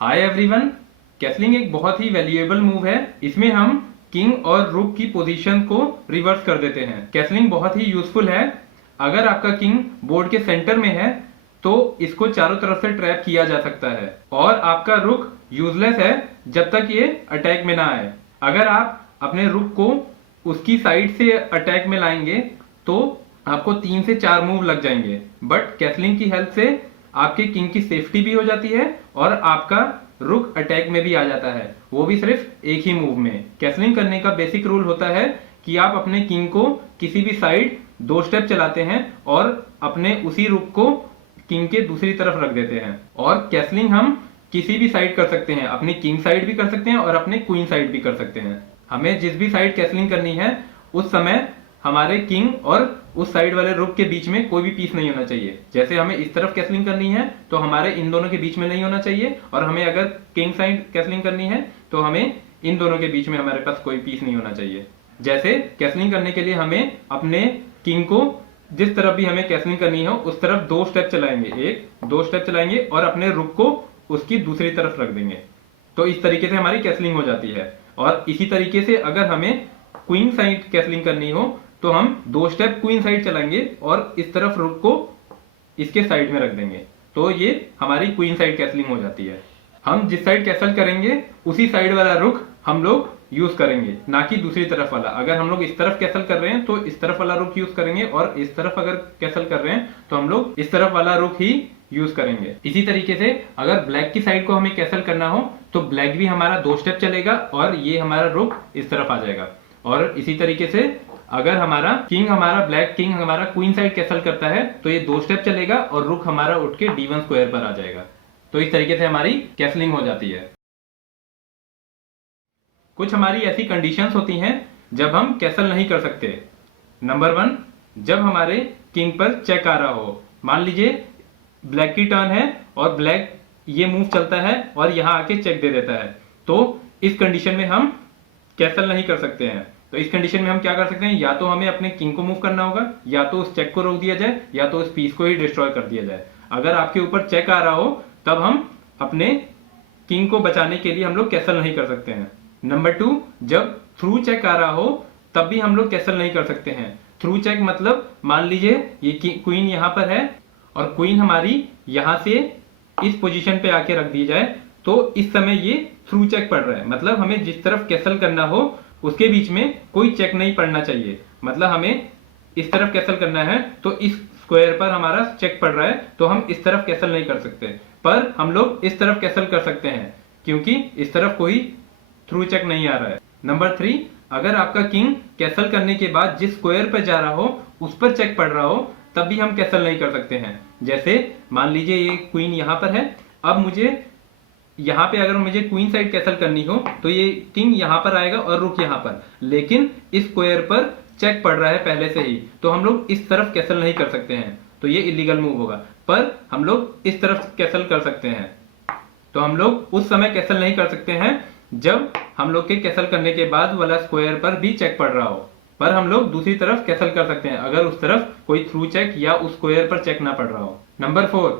Hi everyone, castling एक बहुत ही valuable move है। इसमें हम किंग और रुक की पोजीशन को रिवर्स कर देते हैं। कैसलिंग बहुत ही यूजफुल है। अगर आपका किंग बोर्ड के सेंटर में है तो इसको चारों तरफ से ट्रैप किया जा सकता है और आपका रुक यूजलेस है जब तक ये अटैक में ना आए। अगर आप अपने रुक को उसकी साइड से अटैक में लाएंगे तो आपको 3 से 4 मूव लग जाएंगे, बट कैसलिंग की हेल्प से आपके किंग की सेफ्टी भी हो जाती है और आपका रुक अटैक में भी आ जाता है, वो भी सिर्फ एक ही मूव में। कैसलिंग करने का बेसिक रूल होता है कि आप अपने किंग को किसी भी साइड 2 स्टेप चलाते हैं और अपने उसी रुक को किंग के दूसरी तरफ रख देते हैं। और कैसलिंग हम किसी भी साइड कर सकते हैं, अपनी किंग साइड भी कर सकते हैं और अपने क्वीन साइड भी कर सकते हैं। हमें जिस भी साइड कैसलिंग करनी है उस समय हमारे किंग और उस साइड वाले रुक के बीच में कोई भी पीस नहीं होना चाहिए। जैसे हमें इस तरफ कैसलिंग करनी है तो हमारे इन दोनों के बीच में नहीं होना चाहिए, और हमें अगर किंग साइड कैसलिंग करनी है तो हमें इन दोनों के बीच में हमारे पास कोई पीस नहीं होना चाहिए। जैसे कैसलिंग करने के लिए हमें अपने किंग को जिस तरफ भी हमें कैसलिंग करनी हो उस तरफ 2 स्टेप चलाएंगे, 1-2 स्टेप चलाएंगे और अपने रुक को उसकी दूसरी तरफ रख देंगे। तो इस तरीके से हमारी कैसलिंग हो जाती है। और इसी तरीके से अगर हमें क्वीन साइड कैसलिंग करनी हो तो हम 2 स्टेप क्वीन साइड चलाएंगे और इस तरफ रुक को इसके साइड में रख देंगे, तो ये हमारी क्वीन साइड कैसलिंग हो जाती है। हम जिस साइड कैसल करेंगे उसी साइड वाला रुक हम लोग यूज करेंगे, ना कि दूसरी तरफ वाला। अगर हम लोग इस तरफ कैसल कर रहे हैं तो इस तरफ वाला रुक यूज करेंगे, और इस तरफ अगर कैसल कर रहे हैं तो हम लोग इस तरफ वाला रुक ही यूज करेंगे। इसी तरीके से अगर ब्लैक की साइड को हमें कैसल करना हो तो ब्लैक भी हमारा 2 स्टेप चलेगा और ये हमारा रुक इस तरफ आ जाएगा। और इसी तरीके से अगर हमारा ब्लैक किंग हमारा क्वीन साइड कैसल करता है तो ये 2 स्टेप चलेगा और रुक हमारा उठ के D1 स्क्वायर पर आ जाएगा। तो इस तरीके से हमारी कैसलिंग हो जाती है। कुछ हमारी ऐसी कंडीशंस होती हैं जब हम कैसल नहीं कर सकते। नंबर 1, जब हमारे किंग पर चेक आ रहा हो। मान लीजिए ब्लैक की टर्न है और ब्लैक ये मूव चलता है और यहां आके चेक दे देता है, तो इस कंडीशन में हम कैसल नहीं कर सकते हैं। तो इस कंडीशन में हम क्या कर सकते हैं, या तो हमें अपने किंग को मूव करना होगा, या तो उस चेक को रोक दिया जाए, या तो उस पीस को ही डिस्ट्रॉय कर दिया जाए। अगर आपके ऊपर चेक आ रहा हो तब हम अपने किंग को बचाने के लिए हम लोग कैसल नहीं कर सकते हैं। नंबर 2, जब थ्रू चेक आ रहा हो तब भी हम लोग कैसल नहीं कर सकते हैं। थ्रू चेक मतलब मान लीजिए ये क्वीन यहां पर है और क्वीन हमारी यहां से इस पोजीशन पे आके रख दी जाए, तो इस समय ये थ्रू चेक पड़ रहा है। मतलब हमें जिस तरफ कैसल करना हो उसके बीच में कोई चेक नहीं पड़ना चाहिए। मतलब हमें इस तरफ कैसल करना है तो इस स्क्वायर पर हमारा चेक पड़ रहा है, तो हम इस तरफ कैसल नहीं कर सकते, पर हम लोग इस तरफ कैसल कर सकते हैं क्योंकि इस तरफ कोई थ्रू चेक नहीं आ रहा है। नंबर 3, अगर आपका किंग कैसल करने के बाद जिस स्क्वायर पर जा रहा हो उस पर चेक पड़ रहा हो तब भी हम कैसल नहीं कर सकते हैं। जैसे मान लीजिए ये क्वीन यहां पर है, अब मुझे यहां पे अगर मुझे क्वीन साइड कैसल करनी हो तो ये किंग यहां पर आएगा और रुक यहां पर, लेकिन इस स्क्वायर पर चेक पड़ रहा है पहले से ही, तो हम लोग इस तरफ कैसल नहीं कर सकते हैं, तो ये इलीगल मूव होगा। पर हम लोग इस तरफ कैसल कर सकते हैं। तो हम लोग उस समय कैसल नहीं कर सकते हैं जब हम लोग के कैसल करने के बाद वाला स्क्वायर पर भी चेक पड़ रहा हो, पर हम लोग दूसरी तरफ कैसल कर सकते हैं अगर उस तरफ कोई थ्रू चेक या उस स्क्वायर पर चेक ना पड़ रहा हो। नंबर 4,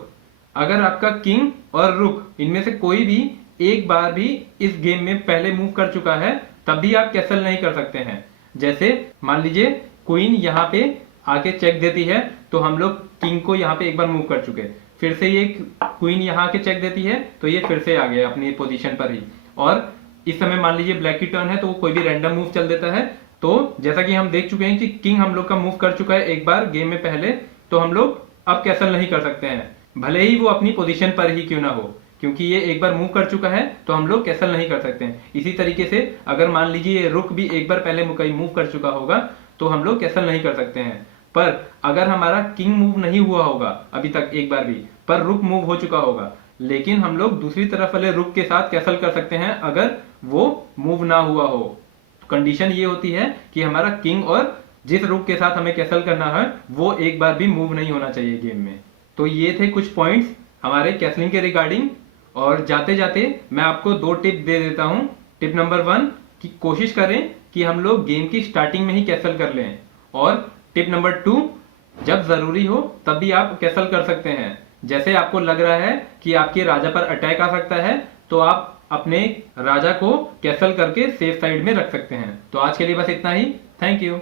अगर आपका किंग और रुक इनमें से कोई भी एक बार भी इस गेम में पहले मूव कर चुका है तब भी आप कैसल नहीं कर सकते हैं। जैसे मान लीजिए क्वीन यहाँ पे आके चेक देती है तो हम लोग किंग को यहाँ पे एक बार मूव कर चुके, फिर से ये क्वीन यहाँ आके चेक देती है तो ये फिर से आ गया अपनी पोजीशन पर ही। और इस समय मान लीजिए ब्लैक की टर्न है तो वो कोई भी रैंडम मूव चल देता है, तो जैसा कि हम देख चुके हैं कि किंग हम लोग का मूव कर चुका है एक बार गेम में पहले, तो हम लोग अब कैसल नहीं कर सकते हैं, भले ही वो अपनी पोजीशन पर ही क्यों ना हो, क्योंकि ये एक बार मूव कर चुका है तो हम लोग कैसल नहीं कर सकते हैं। इसी तरीके से अगर मान लीजिए ये रुक भी एक बार पहले मूव कर चुका होगा तो हम लोग कैसल नहीं कर सकते हैं। पर अगर हमारा किंग मूव नहीं हुआ होगा अभी तक एक बार भी, पर रुक मूव हो चुका होगा, लेकिन हम लोग दूसरी तरफ वाले रुक के साथ कैसल कर सकते हैं अगर वो मूव ना हुआ हो। कंडीशन ये होती है कि हमारा किंग और जिस रुक के साथ हमें कैसल करना है वो एक बार भी मूव नहीं होना चाहिए गेम में। तो ये थे कुछ पॉइंट्स हमारे कैसलिंग के रिगार्डिंग, और जाते जाते मैं आपको 2 टिप दे देता हूं। टिप नंबर 1 कि कोशिश करें कि हम लोग गेम की स्टार्टिंग में ही कैसल कर लें, और टिप नंबर 2, जब जरूरी हो तब भी आप कैसल कर सकते हैं। जैसे आपको लग रहा है कि आपके राजा पर अटैक आ सकता है तो आप अपने राजा को कैसल करके सेफ साइड में रख सकते हैं। तो आज के लिए बस इतना ही। Thank you.